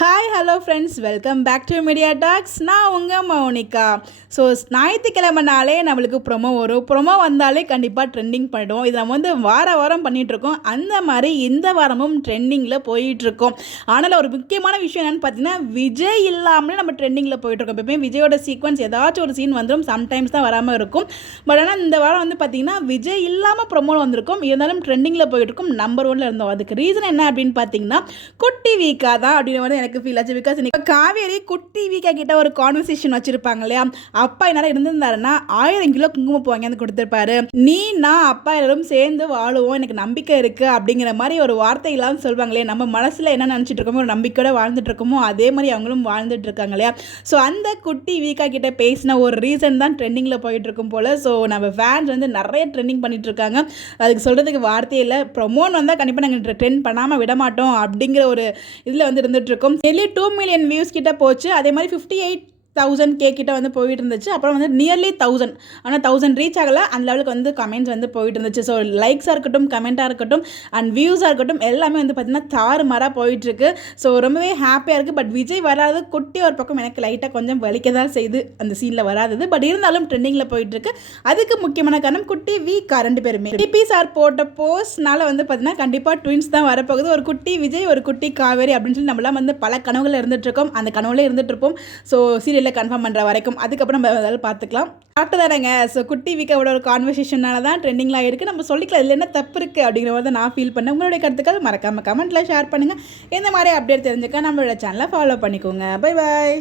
Hi hello friends, welcome back to media talks. நான் உங்கள் Mounika. So ஞாயிற்றுக்கிழமைனாலே நம்மளுக்கு ப்ரொமோ வரும். ப்ரொமோ வந்தாலே கண்டிப்பாக ட்ரெண்டிங் பண்ணிவிடுவோம். இது நம்ம வாரம் பண்ணிகிட்ருக்கோம். அந்த மாதிரி இந்த வாரமும் ட்ரெண்டிங்கில் போயிட்டுருக்கோம். ஆனால் ஒரு முக்கியமான விஷயம் என்னென்னு பார்த்தீங்கன்னா, விஜய் இல்லாமலே நம்ம ட்ரெண்டிங்கில் போயிட்டுருக்கோம். எப்பவுமே விஜயோட சீக்வன்ஸ் ஏதாச்சும் ஒரு சீன் வந்துடும், சம்டைம்ஸ் தான் வராமல் இருக்கும். பட் ஆனால் இந்த வாரம் பார்த்திங்கன்னா விஜய் இல்லாமல் ப்ரொமோ வந்திருக்கும். இருந்தாலும் ட்ரெண்டிங்கில் போயிட்டுருக்கும். நம்பர் 1 இருந்தோம். அதுக்கு ரீசன் என்ன அப்படின்னு பார்த்தீங்கன்னா, குட்டி வீக்கா தான் அப்படின்னு எனக்கு ஃபீல் ஆச்சு. பிகாஸ் இப்போ காவேரி குட்டி வீக்கா கிட்ட ஒரு கான்வர்சேஷன் வச்சிருப்பாங்க இல்லையா, அப்பா என்னால் இருந்திருந்தாருன்னா 1000 கிலோ குங்குமப்பூ வாங்கி வந்து கொடுத்துருப்பாரு. நீ நான் அப்பா எல்லாரும் சேர்ந்து வாழுவோம், எனக்கு நம்பிக்கை இருக்கு அப்படிங்கிற மாதிரி ஒரு வார்த்தை இல்லாமல் சொல்லுவாங்களே. நம்ம மனசுல என்ன நினச்சிட்டு இருக்கோமோ, ஒரு நம்பிக்கையோட வாழ்ந்துட்டு இருக்கோமோ, அதே மாதிரி அவங்களும் வாழ்ந்துட்டு இருக்காங்க இல்லையா. ஸோ அந்த குட்டி வீக்கா கிட்ட பேசின ஒரு ரீசன் தான் ட்ரெண்டிங்கில் போயிட்டு இருக்கும் போல. ஸோ நம்ம ஃபேன்ஸ் நிறைய ட்ரெண்டிங் பண்ணிட்டு இருக்காங்க. அதுக்கு சொல்றதுக்கு வார்த்தையே இல்லை. ப்ரொமோன் வந்தால் கண்டிப்பாக நாங்கள் ட்ரெண்ட் பண்ணாமல் விட மாட்டோம் அப்படிங்கிற ஒரு இதில் இருந்துட்டு இருக்கோம். டெய்லி 2 மில்லியன் வியூஸ் கிட்ட போச்சு. அதே மாதிரி 58,000 கிட்ட போயிட்டு இருந்துச்சு. அப்புறம் நியர்லி 1000, ஆனால் 1000 ரீச் ஆகலை. அந்த லெவலுக்கு கமெண்ட்ஸ் போயிட்டு இருந்துச்சு. ஸோ லைக்ஸாக இருக்கட்டும், கமெண்ட்டாக இருக்கட்டும், அண்ட் வியூஸாக இருக்கட்டும், எல்லாமே பார்த்தீங்கன்னா தாறுமாறாக போயிட்டுருக்கு. ஸோ ரொம்பவே ஹாப்பியாக இருக்குது. பட் விஜய் வராது குட்டி ஒரு பக்கம் எனக்கு லைட்டாக கொஞ்சம் வலிக்க தான் செய்யுது அந்த சீனில் வராது. பட் இருந்தாலும் ட்ரெண்டிங்கில் போயிட்டுருக்கு. அதுக்கு முக்கியமான காரணம் குட்டி வீக்கா 2 பேருமே. டிபி சார் போட்ட போஸ்ட்னால பார்த்தீங்கன்னா கண்டிப்பாக ட்வின்ஸ் தான் வரப்போகுது. ஒரு குட்டி விஜய், ஒரு குட்டி காவேரி அப்படின்னு சொல்லி நம்மளாம் பல கனவுகள் இருந்துட்டு இருக்கோம். அந்த கனவுல இருந்துட்டு இருப்போம். ஸோ சீரியல் கன்ஃபார்ம் பண்ணுற வரைக்கும் அதுக்கப்புறம் நம்ம அதெல்லாம் பார்த்துக்கலாம். கரெக்டு தானேங்க. ஸோ குட்டி வீக்காவோட ஒரு கான்வர்சேஷனால தான் ட்ரெண்டிங்லாம் இருக்குது. நம்ம சொல்லிக்கலாம், இதில் என்ன தப்பு இருக்குது அப்படிங்கிற மாதிரி தான் நான் ஃபீல் பண்ணேன். உங்களுடைய கருத்துக்கள் மறக்காமல் கமெண்ட்டில் ஷேர் பண்ணுங்கள். இந்த மாதிரி அப்டேட் தெரிஞ்சுக்க நம்மளோட சேனலை ஃபாலோ பண்ணிக்கோங்க. Bye bye.